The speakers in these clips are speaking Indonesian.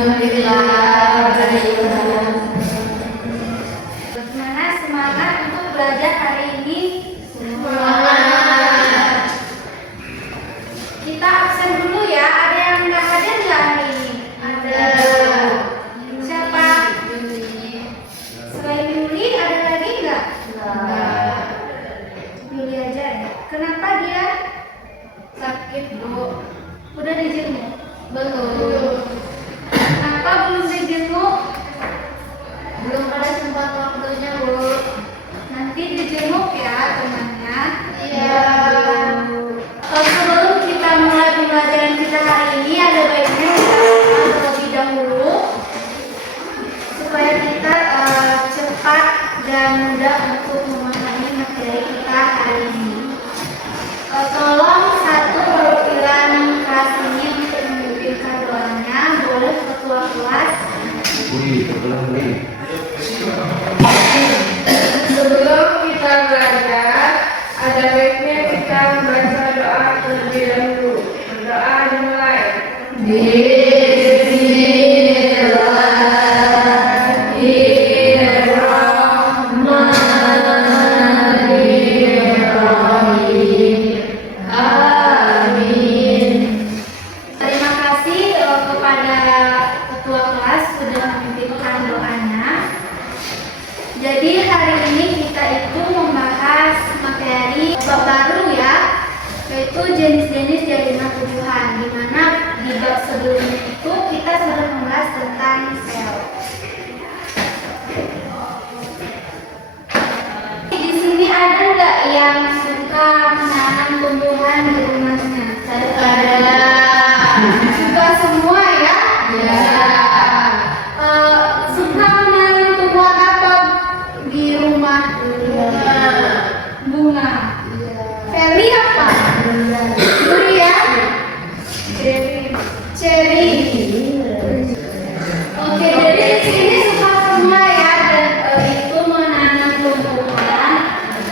Gimana semangat untuk belajar hari ini? Semangat. Kita absen dulu ya. Ada yang nggak hadir nggak hari ini? Ada. Siapa? Selain Yuli ada lagi nggak? Yuli aja ya. Kenapa dia Sakit, Bu. udah dijenguk? Belum. Kenapa belum dijenguk? Belum ada sempat waktunya, Bu. Nanti dijenguk ya temannya. Iya. Sebelum kita mulai pembelajaran kita hari ini, ada baiknya kita kenal terlebih dahulu supaya kita cepat dan mudah untuk memahami materi kita hari ini. Tolong satu perwakilan kelas ini untuk mengirimkan doanya, boleh ketua kelas. Sebelum kita belajar, ada baiknya kita membaca doa terlebih dahulu. Berdoa dimulai. Terima kasih kepada ketua kelas sudah memimpinkan doanya. Jadi hari ini kita itu membahas materi bab baru ya, yaitu jenis-jenis jaringan tubuhan. Di mana di bab sebelumnya itu kita sudah membahas tentang sel. Di sini ada nggak yang suka menanam tumbuhan di rumahnya? Ada. Suka semua ya? Suka menanam tumbuhan apa di rumah? Bunga. Feli apa? Durian? Cherry. Oke, jadi di sini suka semua ya, dan itu menanam tumbuhan.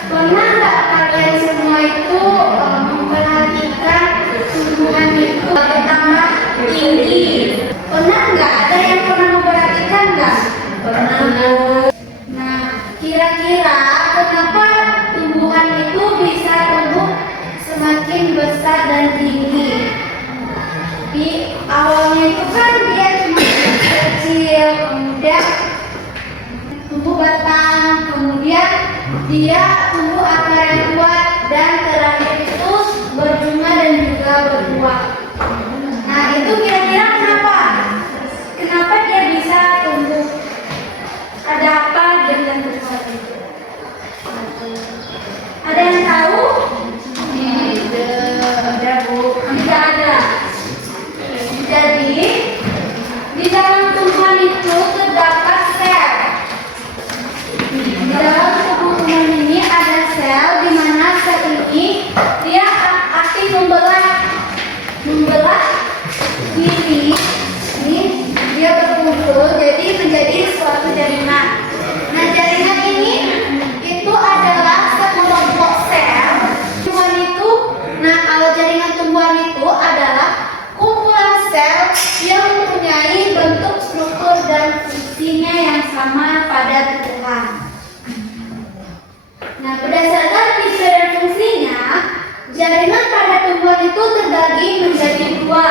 Pernah nggak kalian semua itu memperhatikan tumbuhan itu bertambah tinggi? Pernah nggak? Ada yang pernah memperhatikan nggak? Pernah, Bu. Nah, kira-kira kenapa tumbuhan itu bisa tumbuh semakin besar dan tinggi? Di awalnya itu kan dia cuma kecil, kemudian tumbuh batang, kemudian dia tumbuh akar yang kuat, dan terakhir itu berbunga dan juga berbuah. Nah, itu kira-kira kenapa? Kenapa dia bisa tumbuh? Ada apa dengan besar itu? Ada yang tahu? Ada, Bu. Tidak ada. Jadi di dalam tumbuhan itu terdapat sel. Di dalam tubuh tumbuhan ini ada sel, di mana sel ini dia aktif membelah diri. Ini dia berkumpul jadi menjadi suatu jaringan. Nah, jaringan ini itu adalah sekelompok sel tumbuhan itu. Nah, kalau jaringan tumbuhan itu adalah kumpulan sel yang mempunyai bentuk, struktur, dan fungsinya yang sama pada tumbuhan. Nah, berdasarkan fungsi dan fungsinya, jaringan pada tumbuhan itu terbagi menjadi dua.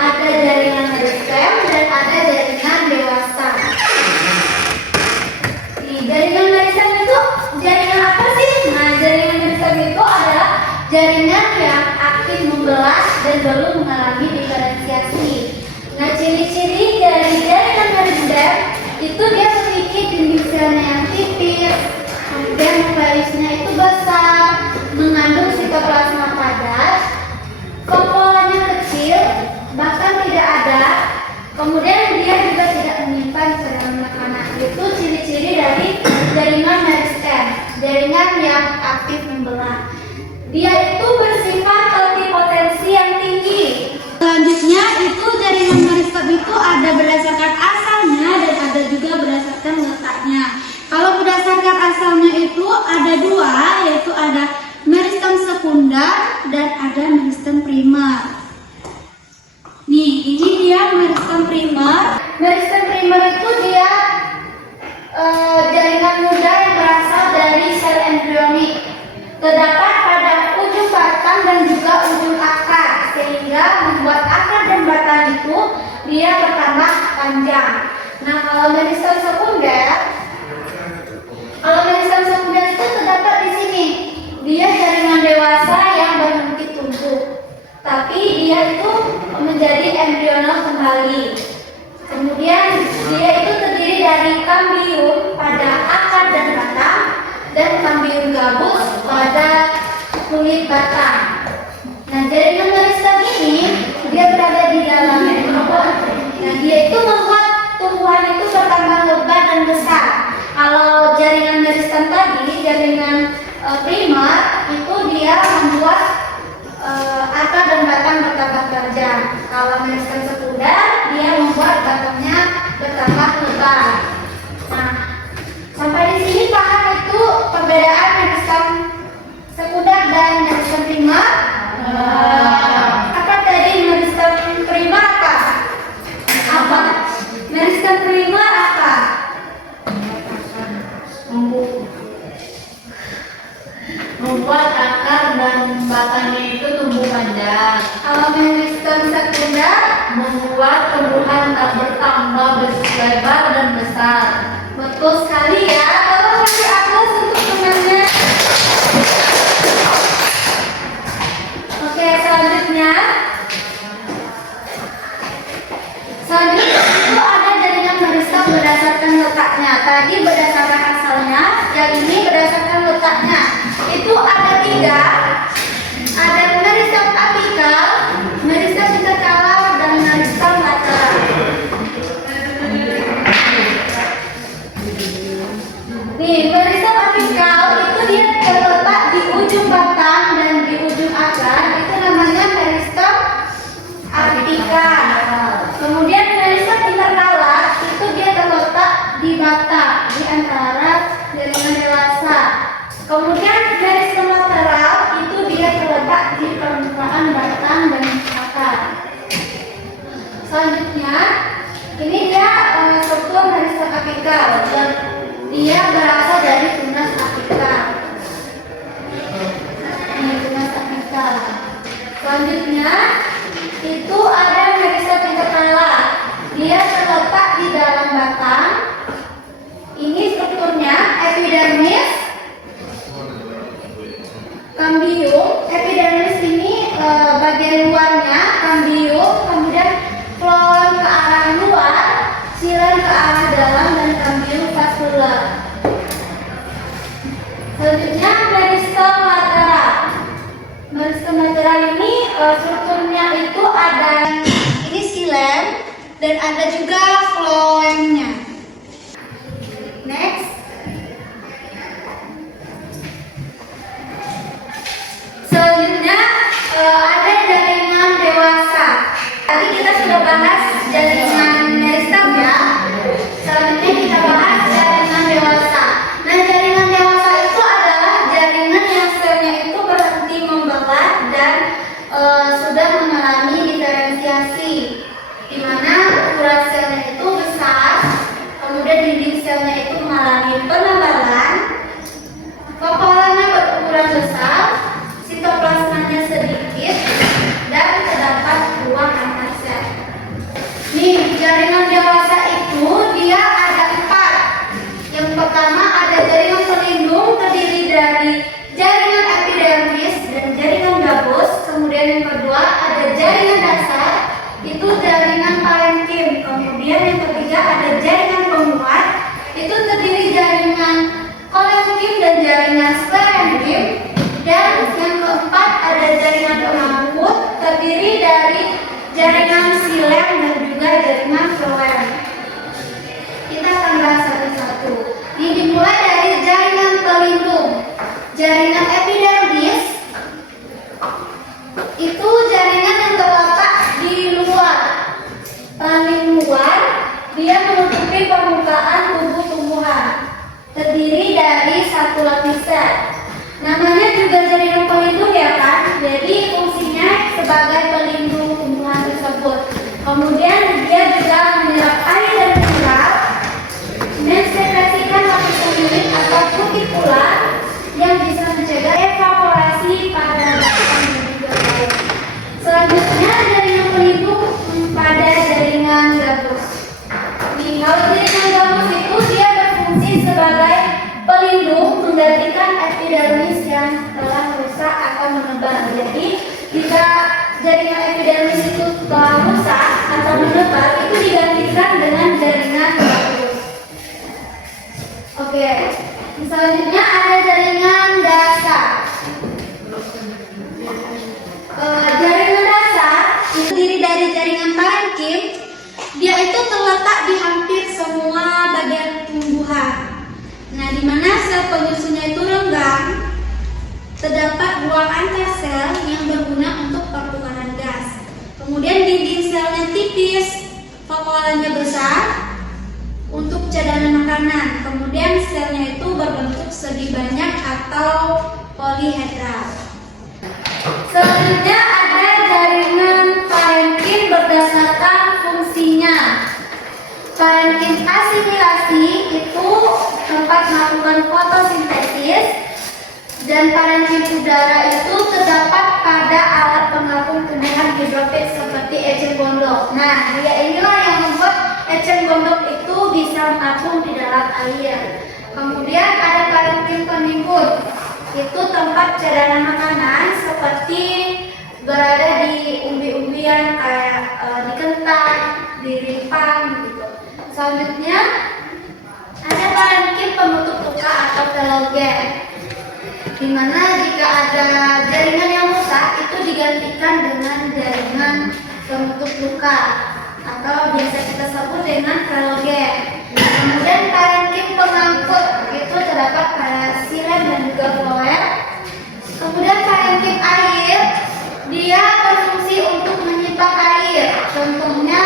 Ada jaringan meristem dan ada jaringan dewasa. Jaringan meristem itu jaringan apa sih? Nah, jaringan meristem itu adalah jaringan yang aktif membelah dan belum mengalami diferensiasi. Nah, ciri-ciri dari jaringan meristem itu dia memiliki dinding selnya yang tipis, kemudian nukleusnya itu besar, mengandung sitoplasma padat, komponennya kecil, bahkan tidak ada. Kemudian dia juga tidak menyimpan cadangan makanan. Itu ciri-ciri dari jaringan meristem, jaringan yang aktif membelah. Dia itu bersifat multipotensi yang tinggi. Selanjutnya itu jaringan meristem itu ada berdasarkan asalnya dan ada juga berdasarkan letaknya. Kalau berdasarkan asalnya itu ada dua, yaitu ada meristem sekunder dan ada meristem primer. Nih, ini dia meristem primer. Meristem primer itu dia jaringan muda yang berasal dari sel embrionik. Terdapat pada ujung batang dan juga ujung akar, sehingga membuat akar dan batang itu dia bertambah panjang. Nah, kalau meristem sekunder itu terdapat di sini. Dia jaringan dewasa yang berhenti tumbuh, tapi dia itu menjadi embrional kembali. Kemudian dia itu terdiri dari kambium pada akar dan batang dan kambium gabus pada kulit batang. Nah, jaringan meristem ini dia berada di dalam embrion. Nah, dia itu membuat tumbuhan itu bertambah lebat dan besar. Kalau jaringan meristem tadi, jaringan primer itu dia membuat akar dan batang bertambah tajam. Kalau meristem sekunder dia membuat batangnya bertambah lebar. Nah, sampai di sini paham itu perbedaan meristem sekunder dan meristem primer? Apa tadi meristem primer apa? Meristem primer apa? Membuat akar dan batangnya itu tumbuh panjang. Kalau meristem sekunder Membuat tumbuhan tak bertambah lebar dan besar. betul sekali ya. Kalau kasih aplaus untuk temannya. Oke, selanjutnya itu ada jaringan meristem berdasarkan letaknya. Tadi berdasarkan asalnya, yang ini berdasarkan letaknya. Itu ada 3. Ada meristem apikal, meristem interkalar, dan meristem lateral. Nih, meristem apikal itu dia terletak di ujung batang dan di ujung akar. Itu namanya meristem apikal. Kemudian meristem interkalar itu dia terletak di batang, di antara jaringan dewasa. Kemudian meristem lateral itu dia terletak di permukaan batang dan akar. Selanjutnya, ini dia struktur meristem apikal. Dia berasal dari tunas apikal. Ini tunas apikal. Selanjutnya, itu ada meristem interkalar. Dia terletak di dalam batang. Ini strukturnya epidermis, kambium. Epidermis ini bagian luarnya, kambium, kemudian floem ke arah luar, silen ke arah dalam, dan kambium vaskular. Selanjutnya meristem lateral. Meristem lateral ini strukturnya itu ada ini silen dan ada juga floemnya. Next. Selanjutnya ada jaringan dewasa. Tadi kita sudah bahas jaringan meristem ya. Selanjutnya kita bahas jaringan dewasa. Nah, jaringan dewasa itu adalah jaringan yang selnya itu berhenti membelah dan sudah mengalami diferensiasi, di mana ukuran selnya itu besar, kemudian dinding selnya itu mengalami penebalan, kepalanya berukuran besar, sitoplasmanya sedikit, dan terdapat ruang antar sel. Nih, jaringan dewasa itu dia ada 4. Yang pertama ada jaringan pelindung terdiri dari jaringan epidermis dan jaringan gabus. Kemudian yang kedua ada jaringan dasar, itu jaringan parenkim. Kemudian yang ketiga ada jaringan penguat, itu terdiri jaringan kolenkim dan jaringan sklerenkim. Dan yang keempat ada jaringan pengangkut terdiri dari jaringan silem dan juga jaringan floem. Kita akan bahas satu-satu. Ini dimulai dari jaringan pelindung. Jaringan epidermis itu jaringan yang terletak di luar, paling luar. Dia menutupi permukaan tubuh tumbuhan. Terdiri dari satu lapis sel. Namanya juga jaringan pelindung ya kan? Jadi fungsinya sebagai pelindung tumbuhan tersebut. Kemudian dia juga menyerap air yang telah rusak atau menebar. Jadi jika jaringan epidermis itu telah rusak atau menebar, itu digantikan dengan jaringan bagus. Oke, selanjutnya ada jaringan dasar. Jaringan dasar itu terdiri dari jaringan parenkim. Dia itu terletak di hampir semua bagian tumbuhan. Nah, di mana sel penyusunnya itu renggang, terdapat ruang antar sel yang berguna untuk pertukaran gas. Kemudian dinding selnya tipis, vakuolannya besar untuk cadangan makanan. Kemudian selnya itu berbentuk segi banyak atau polihedral. Selanjutnya ada jaringan parenkim berdasarkan fungsinya. Parenkim asimilasi itu tempat melakukan fotosintesis, dan parenkim udara itu terdapat pada alat pengapung tumbuhan hidrofit seperti eceng gondok. Nah, dia inilah yang membuat eceng gondok itu bisa mengapung di dalam air. Kemudian ada parenkim penimbun, itu tempat cadangan makanan seperti berada di umbi-umbian kayak di kentang, di rimpang gitu. Selanjutnya ada parenkim penutup luka atau telogen, di mana jika ada jaringan yang rusak itu digantikan dengan jaringan penutup luka atau biasa kita sebut dengan telogen. Kemudian parenkim pengangkut itu terdapat pada silen dan juga flower. Kemudian parenkim air, dia berfungsi untuk menyimpan air. Contohnya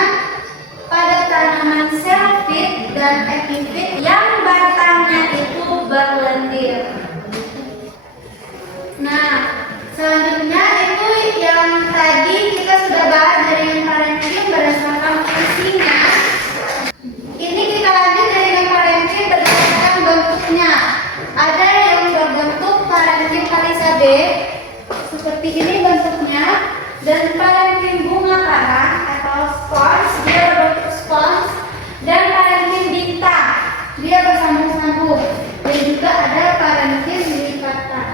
pada tanaman selfit dan epifit yang batangnya itu berlendir. Nah, selanjutnya itu yang tadi kita sudah bahas jaringan parenkim berdasarkan fungsinya. Ini kita lanjut jaringan parenkim berdasarkan bentuknya. Ada yang berbentuk parenkim palisade, seperti ini bentuknya, dan parenkim bunga karang atau spons, dia berbentuk spons, dan parenkim bintang, dia bersambung-sambung, dan juga ada parenkim lipatan.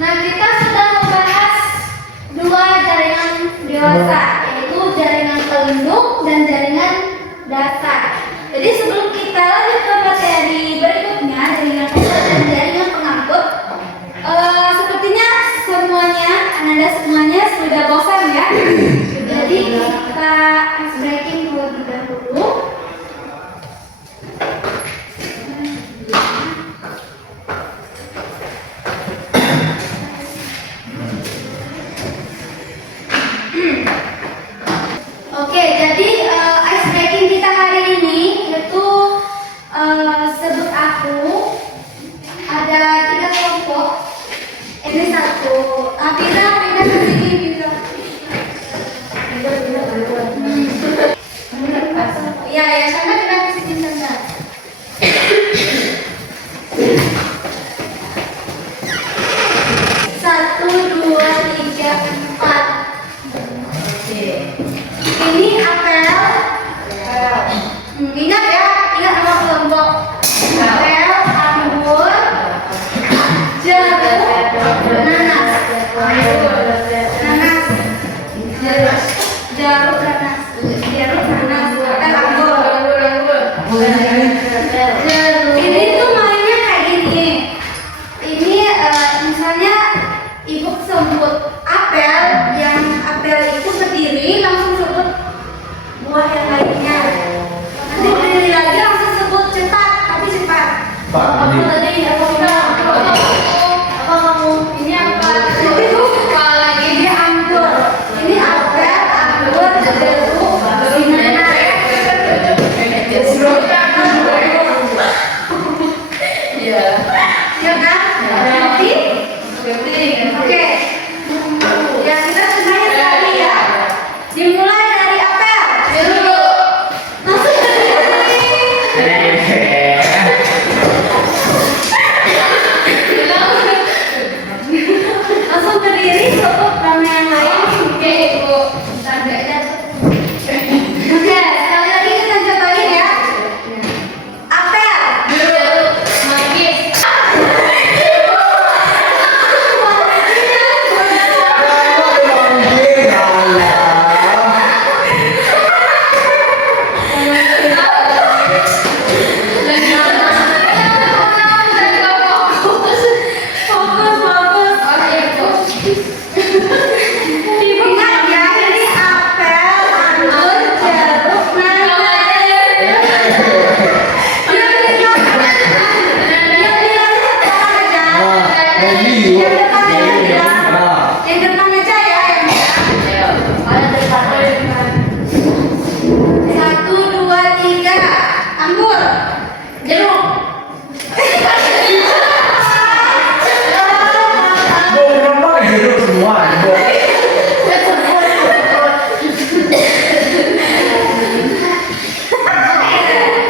Nah, kita sudah membahas dua jaringan dewasa, yaitu jaringan pelindung dan jaringan dasar. Jadi sebelum kita lanjut ke materi berikutnya, jaringan dasar dan jaringan pengangkut, sepertinya Anda semuanya sudah bosan ya. Jadi kita ice breaking terlebih dahulu. Oke, jadi ice breaking kita hari ini itu sebut aku ada 3 kelompok. Ini satu. Pindah ke sini bisa. Jeruk. Kenapa jeruk semua?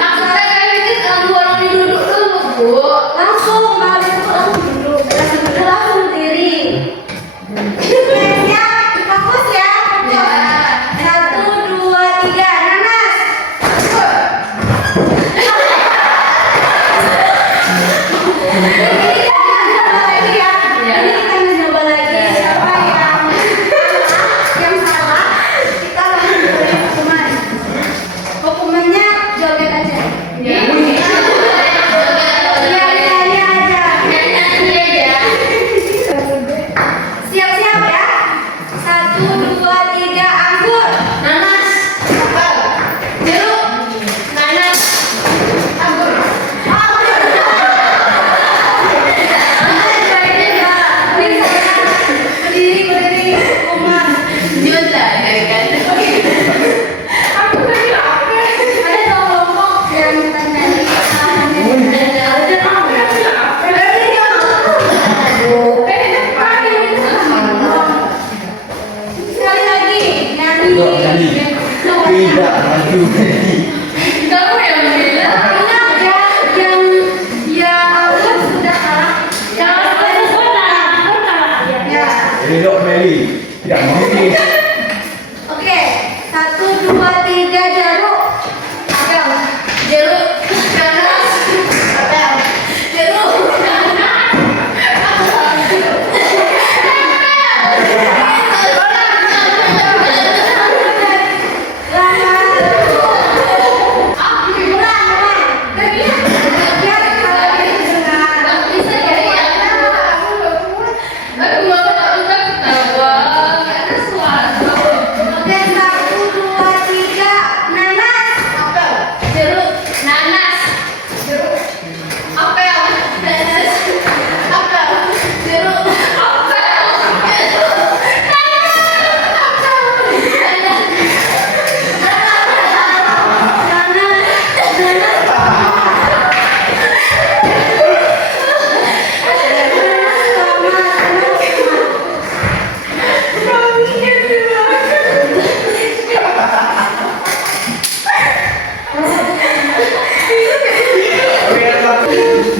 Maksudnya kalian itu ganggu orang yang duduk dulu, Bu. Langsung kalian tuh langsung duduk. Langsung berdiri. Siap, fokus ya. Satu, dua, tiga, nanas. Ini kita mencoba lagi. Siapa yang salah, kita langsung beri hukuman. Hukumannya joget aja. Ya. Nyanyi aja. Nyanyi aja. Siap-siap ya. Satu, dua, tiga, anggur. Nanas. Apel. Jeruk. Nanas. Anggur. Berdiri, hukuman. Jual lah, kan? Aku tadi apa? Ada kelompok yang tanya. Sekali lagi, nyanyi. Tidak, maju. Kamu yang bilang. Ingat ya, yang awal sudah kalah. Yang awal sudah kalah. Ya. Elok Meli. Tidak mungkin. Oke, satu, dua, tiga, jeruk. Apel. Jeruk. Nanas. Apel. Jeruk. Bisa jadi Aku mau ketawa. Ada suara. Oke, satu, dua, tiga, nanas. Apel. Jeruk. Nanas. Jeruk. Apel. Nanas. Apel. Jeruk. Apel. Jeruk.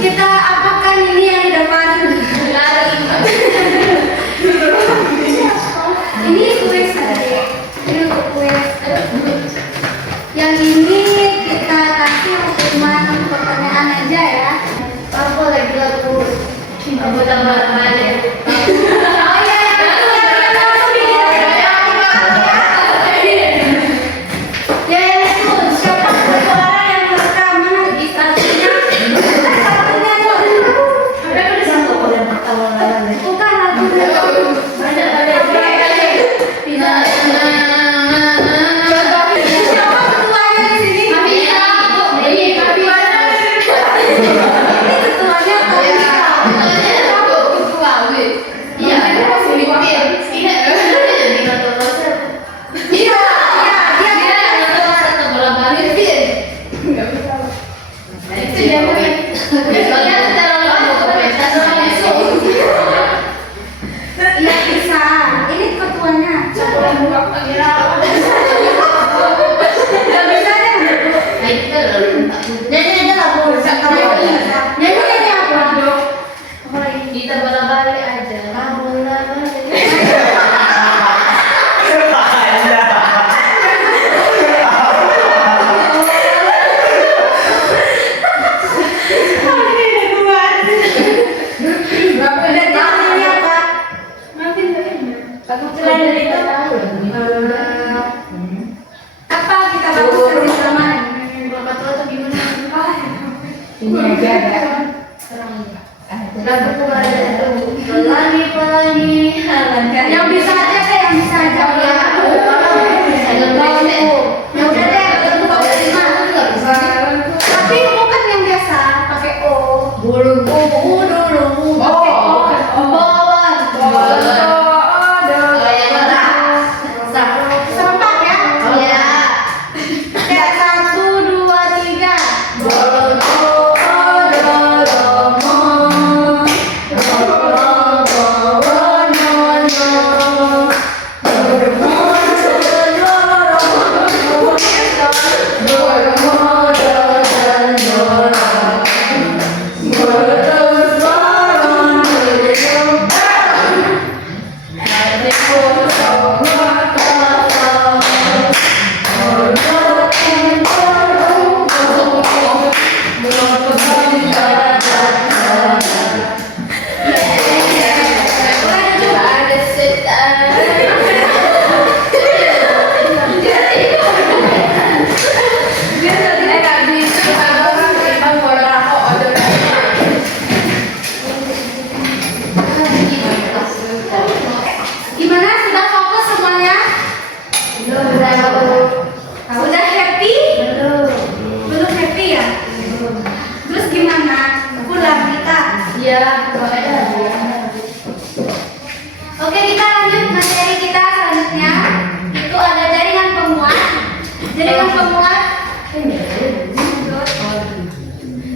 Kita apakan ini yang di depan? Ini kuis tadi. Ini untuk kuis. Yang ini kita kasih hukuman pertanyaan aja ya. Aku lagi lagu. Aku tambah balik. Oh iya, ya itu siapa suara yang merekam mana di satunya? Satunya tuh. Bukan lagunya. Siapa ketuanya di sini? Ini ketuanya Iya bisa. Ini ketuanya. Gak bisa deh. Nyanyi aja lagu. Nyanyi apa? Kita bola-balik aja. Udah nyanyi apa? Apa kita bagus bersama? Ini aja ya. Pelangi-pelangi halangan. Yang bisa aja deh, yang bisa aja. Ya udah deh, ketemu Pak Terima. Tapi bukan yang biasa, pakai O. Bulu dulu. Pakai O. Bolon. Serempak ya? Oh ya. Oke, 1, 2, 3. Bolon.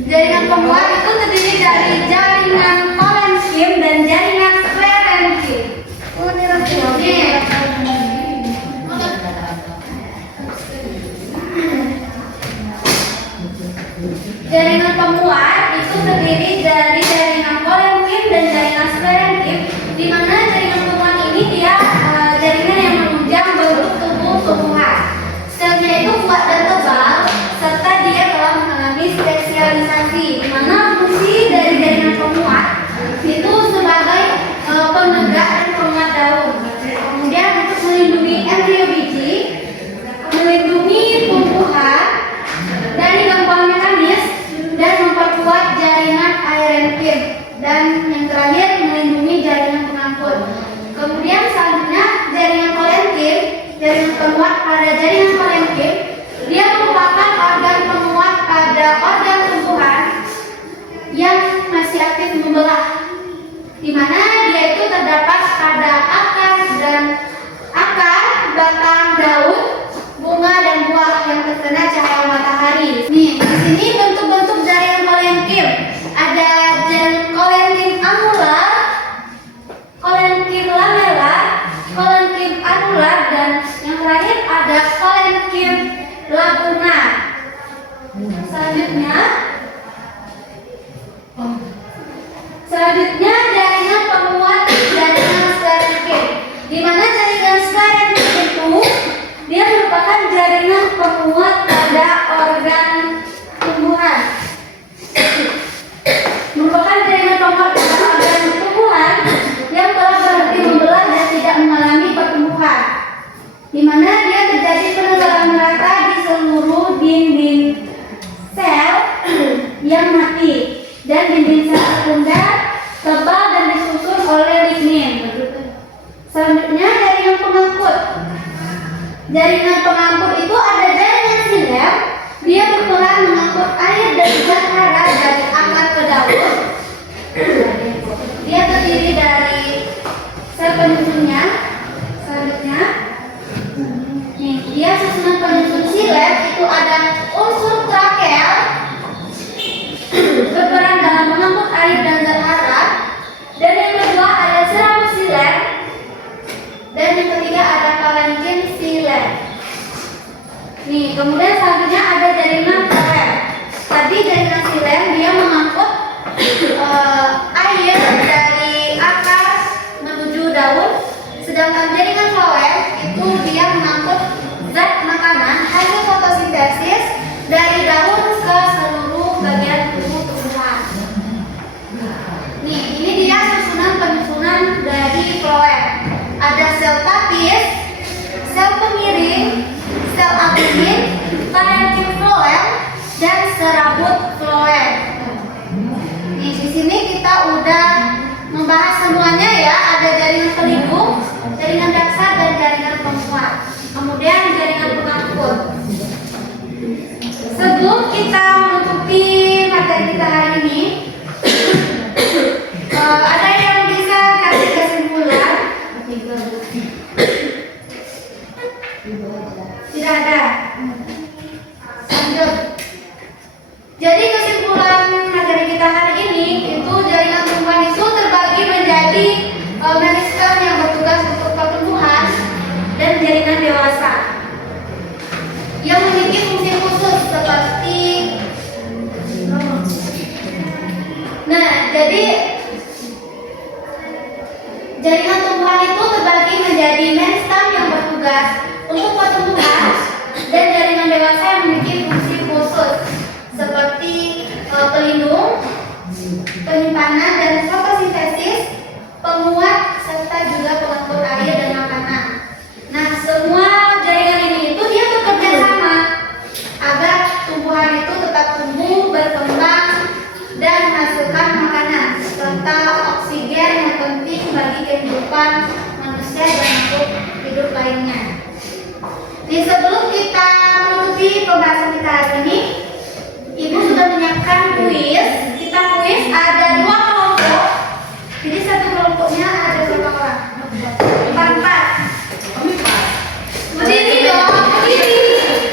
Jaringan penguat itu terdiri dari jaringan kolenkim dan jaringan sklerenkim. Jaringan penguat itu terdiri dari jaringan kolenkim dan jaringan sklerenkim, di mana jaringan penguat ini dia jaringan yang menunjang bentuk tubuh tumbuhan. Selnya itu kuat dan tebal, serta dia telah mengalami spesialisasi, di mana fungsi dari jaringan penguat itu sebagai penegak dan penguat daun. Kemudian untuk melindungi embrio biji, melindungi tumbuhan dari gangguan mekanis, dan memperkuat jaringan aerenkim, dan yang terakhir melindungi jaringan pengangkut. Kemudian selanjutnya jaringan kolenkim, jaringan penguat pada jaringan kolenkim, dia merupakan organ penguat pada organ tumbuhan yang masih aktif membelah, di mana dia itu terdapat pada akar, batang, daun, bunga dan buah yang terkena cahaya matahari. Nih, di sini bentuk-bentuk jaringan kolenkim. Ada jaringan kolenkim anular, kolenkim lamela, kolenkim anular, dan yang terakhir ada kolenkim laguna. Selanjutnya jaringan penguat jaringan sklerenkim, di mana jaringan sklerenkim itu dia merupakan jaringan penguat pada organ tumbuhan. Merupakan jaringan penguat pada organ tumbuhan yang telah berhenti membelah dan tidak mengalami pertumbuhan, di mana dia terjadi penebalan merata di seluruh dinding sel yang mati, dan dinding sel sekunder tebal dan disusun oleh lignin. Selanjutnya jaringan pengangkut. Jaringan pengangkut itu ada jaringan silem, dia berperan mengangkut air dan zat hara dari akar ke daun. Dia terdiri dari sel penyusunnya. Selanjutnya, nih, dia susunan penyusun silem itu ada unsur trakel, berperan dalam mengangkut air dan zat hara, dan yang kedua ada seram silem, dan yang ketiga ada parenkim silem. Nih, kemudian selanjutnya ada jaringan silem. Tadi jaringan silem dia mengangkut air dari akar menuju daun, sedangkan jaringan floem itu dia mengangkut zat makanan hasil fotosintesis dari daun ke seluruh bagian tubuh tumbuhan. Nih, ini dia penyusunan dari floem. Ada sel tapis, sel pemiring, sel albumin, parenkim floem, dan serabut floem. Nih, di sini kita udah membahas semuanya ya. Ada jaringan pelindung, jaringan dasar, dan jaringan penguat. Kemudian jaringan pengangkut. Sebelum kita menutupi materi kita hari ini, ada yang bisa kasih kesimpulan? Tidak ada. Lanjut. Jadi kesimpulan materi kita hari ini itu jaringan tumbuhan itu terbagi menjadi meristem yang bertugas untuk pertumbuhan dan jaringan dewasa yang memiliki fungsi khusus seperti jadi jaringan tumbuhan itu terbagi menjadi meristem yang bertugas untuk pertumbuhan dan jaringan dewasa yang memiliki fungsi khusus seperti pelindung, penyimpanan dan fotosintesis, penguat, serta juga pengangkut air dan makanan. Nah, semua jaringan ini itu dia bekerja sama agar tumbuhan itu tetap tumbuh, berkembang, dan menghasilkan makanan serta oksigen yang penting bagi kehidupan manusia dan makhluk hidup lainnya. Di sebelum kita menutupi pembahasan kita hari ini, Ibu sudah menyiapkan kuis. Kita kuis ada 2 kelompok. Jadi satu kelompoknya ada berapa orang? 4. Berdiri dong, berdiri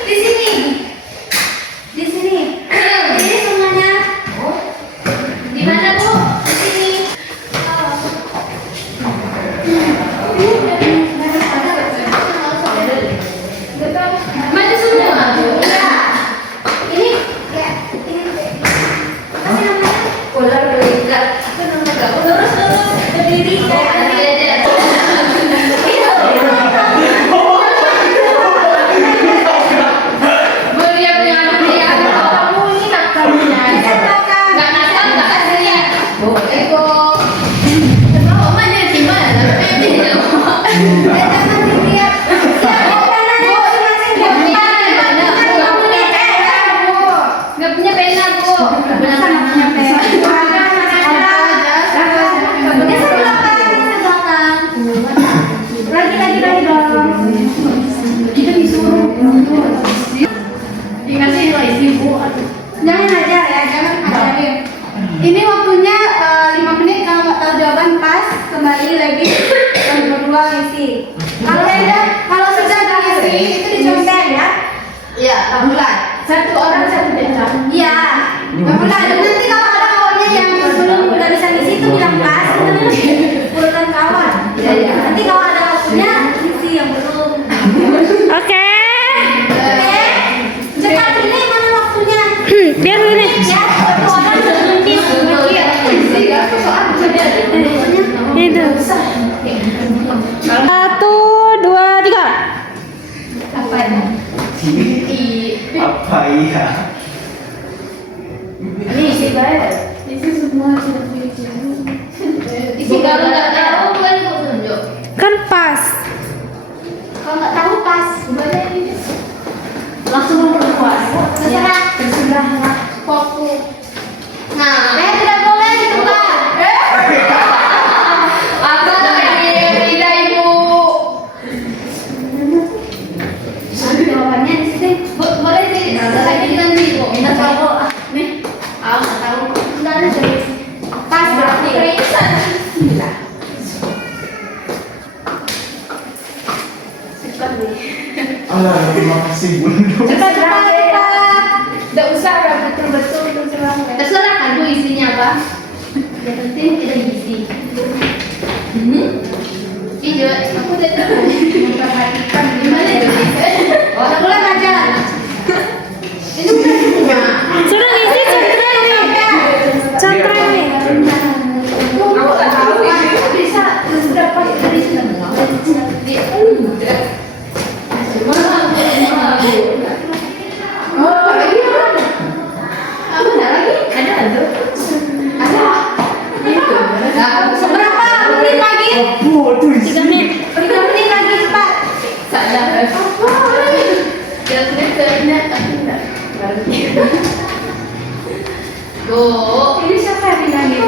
di sini. Benar nggak nyampe. Geser ke belakang, geser ke belakang. Lagi dong. Kita disuruh dikasih nilai sibuk. Jangan ajar ya, jangan ajarin. Ini waktunya 5 menit, kalau nggak tahu jawaban pas kembali lagi yang berdua ngisi. Kalau sudah ngisi itu dicontek ya. Iya, mulai. Satu orang satu pecah. Iya. Mulai. Nanti kalau ada kawannya yang belum nggak bisa ngisi itu bilang pas, urutan kawan. Nanti kalau ada waktunya ngisi yang belum. Oke. Oke. Cepat ini mana waktunya? Biar dulu nih. Ya, satu orang sebelum Itu. 1, 2, 3. apa ini? Apa iya? Ini isi bayar. Isi semua isi kalau nggak tahu kan kok tunjuk. Kan pas. Kalau nggak tahu pas. Langsung memperkuat. Terserah lah. Fokus. Nah, tidak boleh ditebak. Aku tidak ibu. Jawabannya di sini. Boleh sih. Saya ganti ibu. Nggak tahu. Nih. Aku nggak tahu. Nggak ada jadi. Pas berarti. Cepat nih. Alah, terima kasih Bun. Cepat. Tidak usah betul-betul terserah. Terserah kan bu isinya apa? Yang penting tidak diisi. Iya, aku udah tahu. Memperhatikan gimana ya? Nggak boleh ngajar. Ini udah semua. Sudah ngisi centreng nih. Centreng nih. Aku nggak tahu. Aku bisa sudah pas dari semua. Oh iya. Apa ada lagi? Ada tuh. Ada. Itu. Seberapa menit lagi? Oh, tuh isi. 3 menit. 3 menit lagi cepat. Sadar. Kira-kira aku enggak. Tuh. Ini siapa yang bilangin?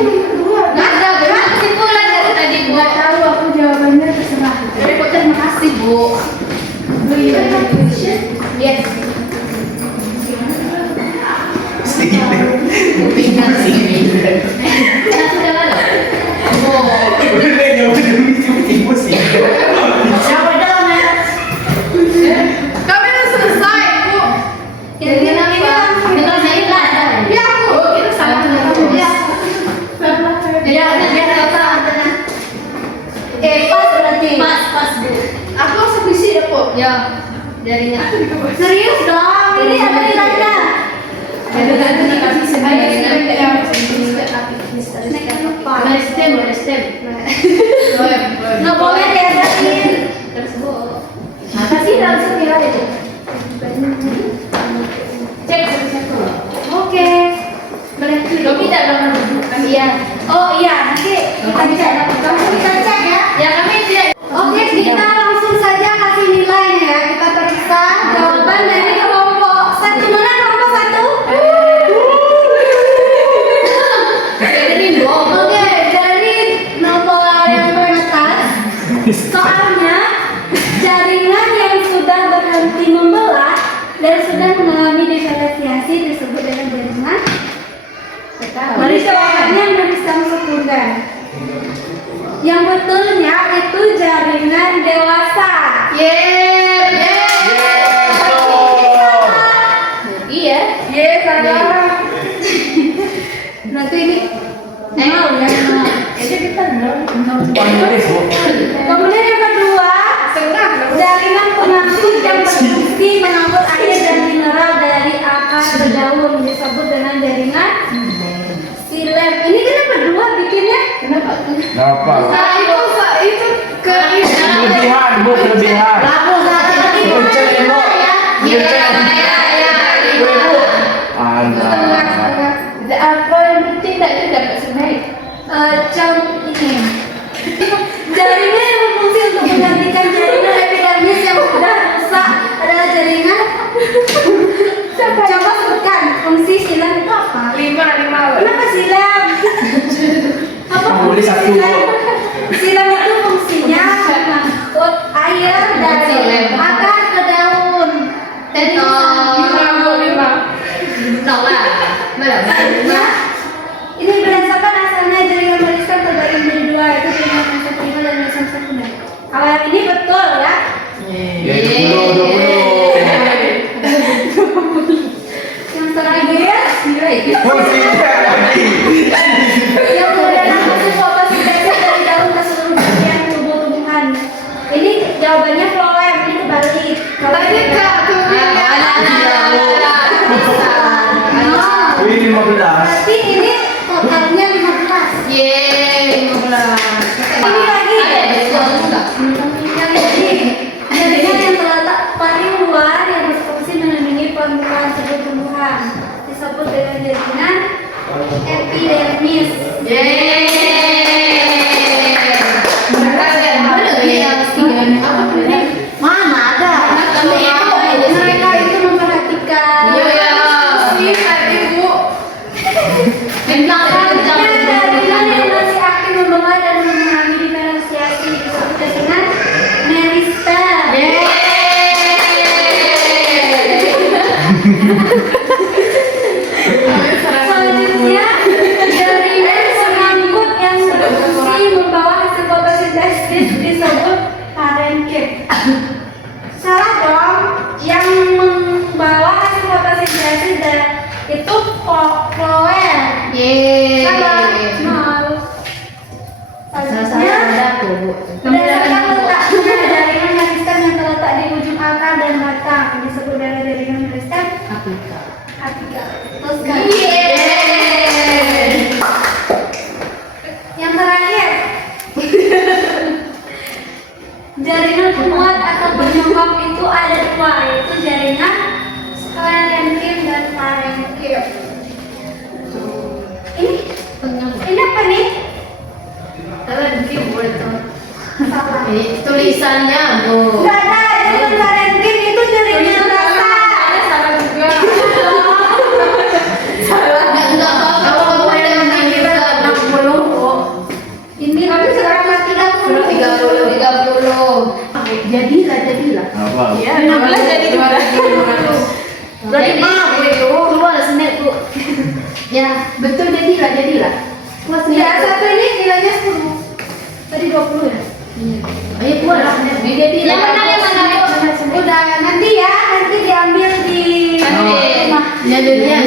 Nggak ada benar kesimpulan dari tadi bu. Nggak tahu aku jawabannya terserah. Terima kasih bu. Yes. Tinggal sini. Nah, sudah lalu. Oh. Udah deh, ya udah ibu sih. Siapa dong ya? Kami udah selesai bu. Ini langsung Nyelesain lah. Ya bu. Kita sama dengan Ya. Ya udah biar nggak salah. Pas berarti. Pas bu. Aku langsung visi ya bu. Ya. Jarinya. Serius dong. Ini ada nilainya. Ada dikasih sebagai stem. Nggak boleh diajarin. Kasih langsung nilai itu. Cek satu-satu. Oke. Boleh. Lo tidak nomor iya. Oh iya, nanti kita bisa langsung kita cek ya. Ya kami tidak. Oke, kita langsung saja kasih nilainya ya. Kita periksa jawaban dari kelompok satu. Mana kelompok satu? Jadi bohong. Oke, dari nomor yang teratas, soalnya jaringan yang sudah berhenti membelah dan sudah mengalami diferensiasi disebut dengan jaringan. Dari jawabannya menuliskan sekunder. Yang betulnya itu jaringan dewasa. Iya. Berarti ini mau ya. Itu kita nol. Kemudian yang kedua, jaringan pengangkut yang berfungsi mengangkut air dan mineral dari akar ke daun disebut dengan jaringan silet. Ini kenapa dua bikinnya? Kenapa? Apa? Itu Kelebihan, Bu, kelebihan. Kenceng ya, Bu. Kenceng. Bu, Bu. Alah. Apa yang penting tidak dapat sebaik. Ini jaringan yang berfungsi untuk menggantikan jaringan epidermis yang sudah rusak adalah jaringan. Coba sebutkan fungsi silet itu apa? lima. Kenapa silam? Apa Boleh satu. silam itu fungsinya mengangkut air dari akar ke daun. Lima. Selanjutnya, ini berdasarkan asalnya jaringan meriskan terbagi menjadi dua, itu jaringan fase prima dan jaringan sekunder. Kalau yang ini betul ya. Ya, 20. Yang terakhir, Oh, tidak lagi. yang kemudian masuk fotosintesa dari daun ke seluruh bagian tumbuh-tumbuhan. Ini jawabannya floem, ini kebalik. Kalau Tadi Kak tuh Oh, ini 15. berarti ini totalnya 15. Ini lagi. Yang ini jaringan yang terletak paling luar yang berfungsi melindungi permukaan seluruh tumbuhan disebut dengan jaringan epidermis. Mana ada? Mereka itu memperhatikan. Jaringan yang masih aktif membentuk dan memahami diferensiasi disebut dengan meristem. Selanjutnya, jaringan semangkut yang berfungsi membawa hasil fotosintesis disebut parenkim. Salah dong, yang membawa hasil fotosintesis itu floem. Salah, nol. Selanjutnya, berdasarkan letaknya jaringan meristem yang terletak di ujung akar dan batang disebut dengan jaringan meristem apikal. Teruskan. Yang terakhir, jaringan penguat atau penyumbang itu ada dua, yaitu jaringan sklerenkim dan parenkim. Ini apa nih? Salah. Tulisannya Bu. Nggak ada, jaringan parenkim itu jaringan rasa. Salah juga. Enggak apa-apa kamu yang bisa 60 kok. Ini habis 130. 30. Jadilah. Apa? 16 jadi 200. Berarti mampu itu keluar senet Bu. Ya, betul jadilah. Ya, satu ini nilainya 10. Tadi 20 ya? Ayo keluar senet. Jadilah. Yang mana? Udah, nanti diambil di rumah. Jadinya.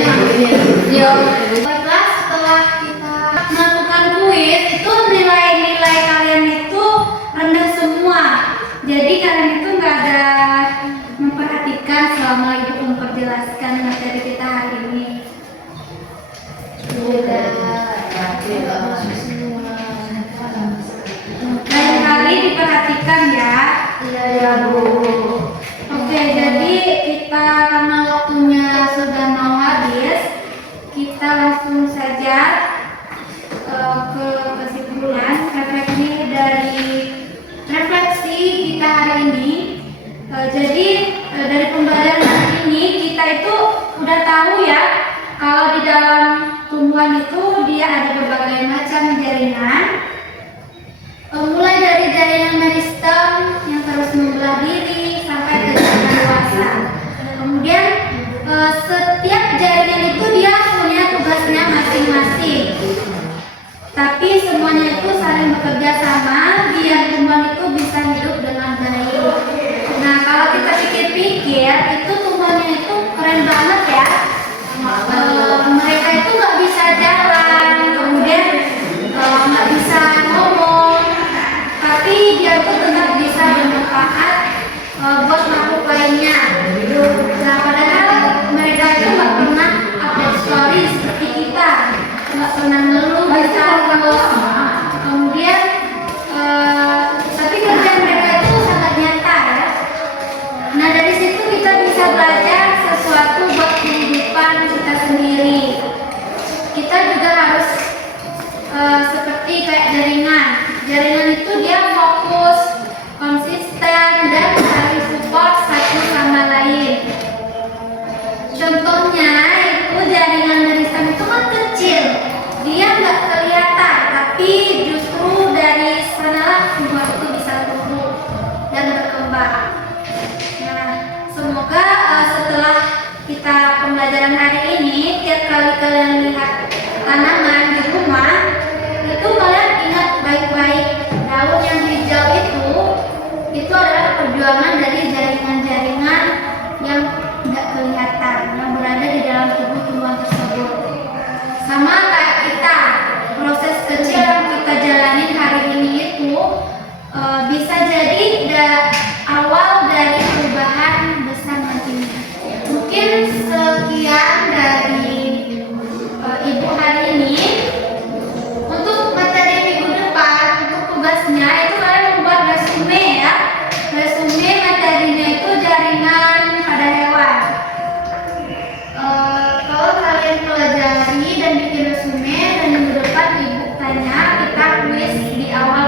Yo. Baiklah, setelah kita melakukan kuis itu nilai-nilai kalian itu rendah semua. Jadi kalian itu nggak ada memperhatikan selama ibu memperjelaskan materi kita hari ini. Kali-kali diperhatikan ya. Iya Bu. Oke, jadi kita karena waktunya sudah mau habis, kita langsung saja ke kesimpulan refleksi kita hari ini. Jadi dari pembelajaran hari ini kita itu udah tahu ya kalau di dalam tumbuhan itu dia ada berbagai macam jaringan. Mulai dari jaringan meristem yang terus membelah diri sampai ke jaringan dewasa. Kemudian setiap jaringan itu dia punya tugasnya masing-masing. Tapi semuanya itu saling bekerja sama biar tumbuhan itu bisa hidup dengan baik. Nah, kalau kita pikir-pikir itu tumbuhannya itu keren banget ya. Mereka itu nggak bisa jalan, kemudian nggak bisa ngomong, tapi dia tuh tetap bisa bermanfaat buat makhluk lainnya. Nah, padahal mereka itu nggak pernah update story seperti kita, nggak pernah ngeluh bisa terus. Kemudian tapi kerja mereka itu sangat nyata ya. Nah, dari situ kita bisa belajar sesuatu buat kali kalian lihat tanaman di rumah, itu kalian ingat baik-baik daun yang hijau itu adalah perjuangan dari jaringan-jaringan yang tidak kelihatan yang berada di dalam tubuh tumbuhan tersebut. Sama kayak kita, proses kecil yang kita jalani hari ini itu bisa jadi awal dari perubahan besar nantinya. Mungkin sekian dari Ibu hari ini. Untuk materi minggu depan, untuk tugasnya itu kalian membuat resume ya. Resume materinya itu jaringan pada hewan. Kalau kalian pelajari dan bikin resume dan minggu depan Ibu tanya, kita kuis di awal